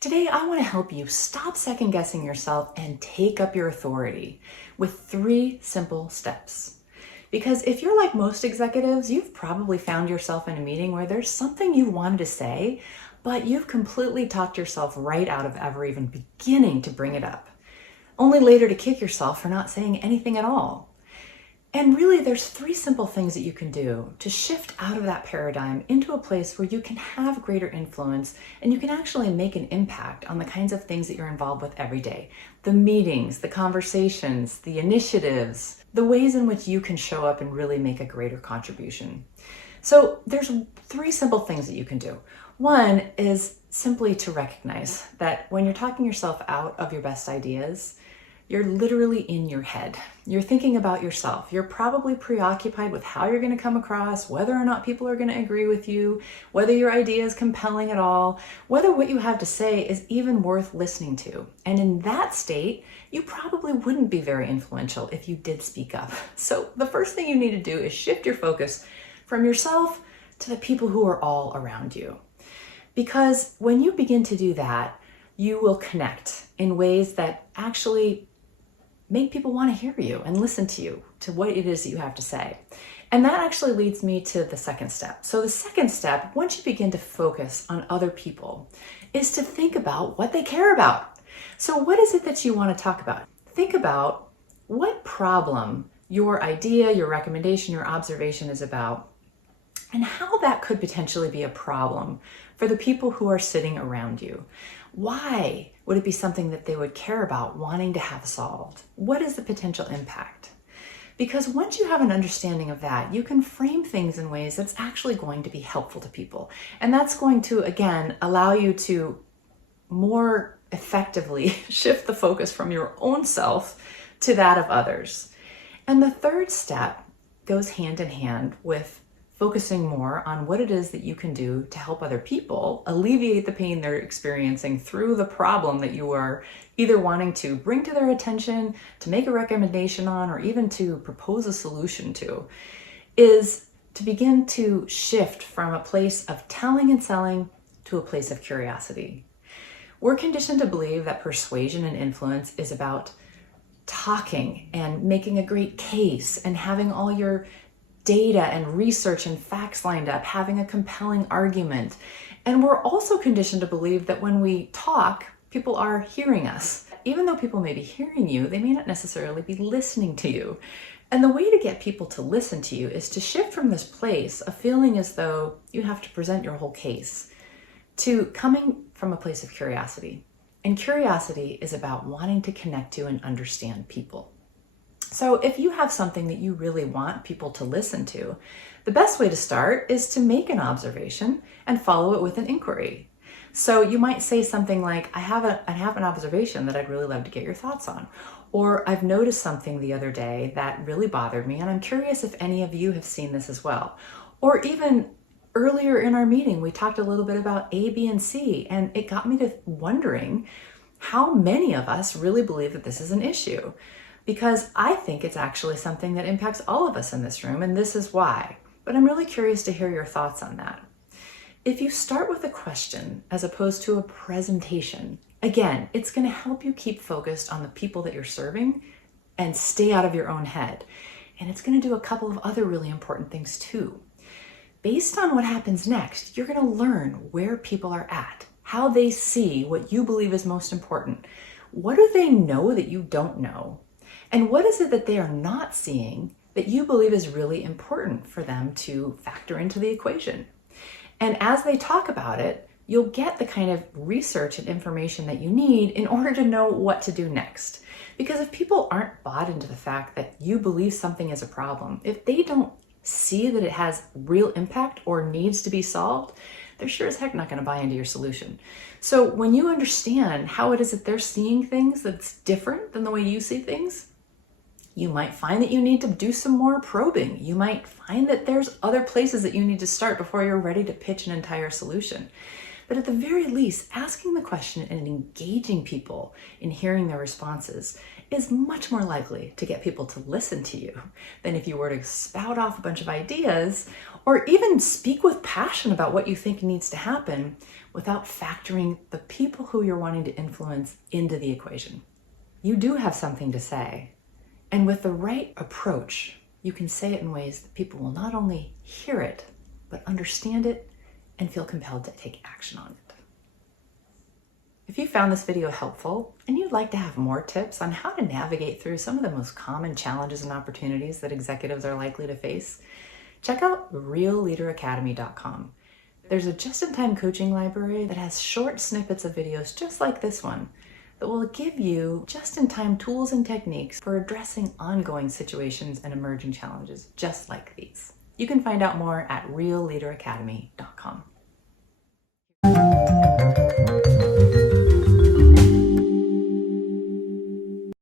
Today, I want to help you stop second guessing yourself and take up your authority with 3 simple steps. Because if you're like most executives, you've probably found yourself in a meeting where there's something you wanted to say, but you've completely talked yourself right out of ever even beginning to bring it up, only later to kick yourself for not saying anything at all. And really, there's 3 simple things that you can do to shift out of that paradigm into a place where you can have greater influence and you can actually make an impact on the kinds of things that you're involved with every day. The meetings, the conversations, the initiatives, the ways in which you can show up and really make a greater contribution. So there's 3 simple things that you can do. One is simply to recognize that when you're talking yourself out of your best ideas, you're literally in your head. You're thinking about yourself. You're probably preoccupied with how you're going to come across, whether or not people are going to agree with you, whether your idea is compelling at all, whether what you have to say is even worth listening to. And in that state, you probably wouldn't be very influential if you did speak up. So the first thing you need to do is shift your focus from yourself to the people who are all around you. Because when you begin to do that, you will connect in ways that actually make people want to hear you and listen to you, to what it is that you have to say. And that actually leads me to the second step. So the second step, once you begin to focus on other people, is to think about what they care about. So what is it that you want to talk about? Think about what problem your idea, your recommendation, your observation is about, and how that could potentially be a problem for the people who are sitting around you. Why would it be something that they would care about wanting to have solved? What is the potential impact? Because once you have an understanding of that, you can frame things in ways that's actually going to be helpful to people. And that's going to, again, allow you to more effectively shift the focus from your own self to that of others. And the third step goes hand in hand with focusing more on what it is that you can do to help other people alleviate the pain they're experiencing through the problem that you are either wanting to bring to their attention, to make a recommendation on, or even to propose a solution to, is to begin to shift from a place of telling and selling to a place of curiosity. We're conditioned to believe that persuasion and influence is about talking and making a great case and having all your data and research and facts lined up, having a compelling argument. And we're also conditioned to believe that when we talk, people are hearing us. Even though people may be hearing you, they may not necessarily be listening to you. And the way to get people to listen to you is to shift from this place of feeling as though you have to present your whole case to coming from a place of curiosity. And curiosity is about wanting to connect to and understand people. So if you have something that you really want people to listen to, the best way to start is to make an observation and follow it with an inquiry. So you might say something like, I have an observation that I'd really love to get your thoughts on. Or I've noticed something the other day that really bothered me, and I'm curious if any of you have seen this as well. Or even earlier in our meeting, we talked a little bit about A, B, and C, and it got me to wondering how many of us really believe that this is an issue. Because I think it's actually something that impacts all of us in this room, and this is why. But I'm really curious to hear your thoughts on that. If you start with a question as opposed to a presentation, again, it's going to help you keep focused on the people that you're serving and stay out of your own head. And it's going to do a couple of other really important things too. Based on what happens next, you're going to learn where people are at, how they see what you believe is most important. What do they know that you don't know? And what is it that they are not seeing that you believe is really important for them to factor into the equation? And as they talk about it, you'll get the kind of research and information that you need in order to know what to do next. Because if people aren't bought into the fact that you believe something is a problem, if they don't see that it has real impact or needs to be solved, they're sure as heck not going to buy into your solution. So when you understand how it is that they're seeing things that's different than the way you see things, you might find that you need to do some more probing. You might find that there's other places that you need to start before you're ready to pitch an entire solution. But at the very least, asking the question and engaging people in hearing their responses is much more likely to get people to listen to you than if you were to spout off a bunch of ideas or even speak with passion about what you think needs to happen without factoring the people who you're wanting to influence into the equation. You do have something to say, and with the right approach, you can say it in ways that people will not only hear it, but understand it and feel compelled to take action on it. If you found this video helpful and you'd like to have more tips on how to navigate through some of the most common challenges and opportunities that executives are likely to face, check out realleaderacademy.com. There's a just-in-time coaching library that has short snippets of videos just like this one that will give you just-in-time tools and techniques for addressing ongoing situations and emerging challenges just like these. You can find out more at realleaderacademy.com.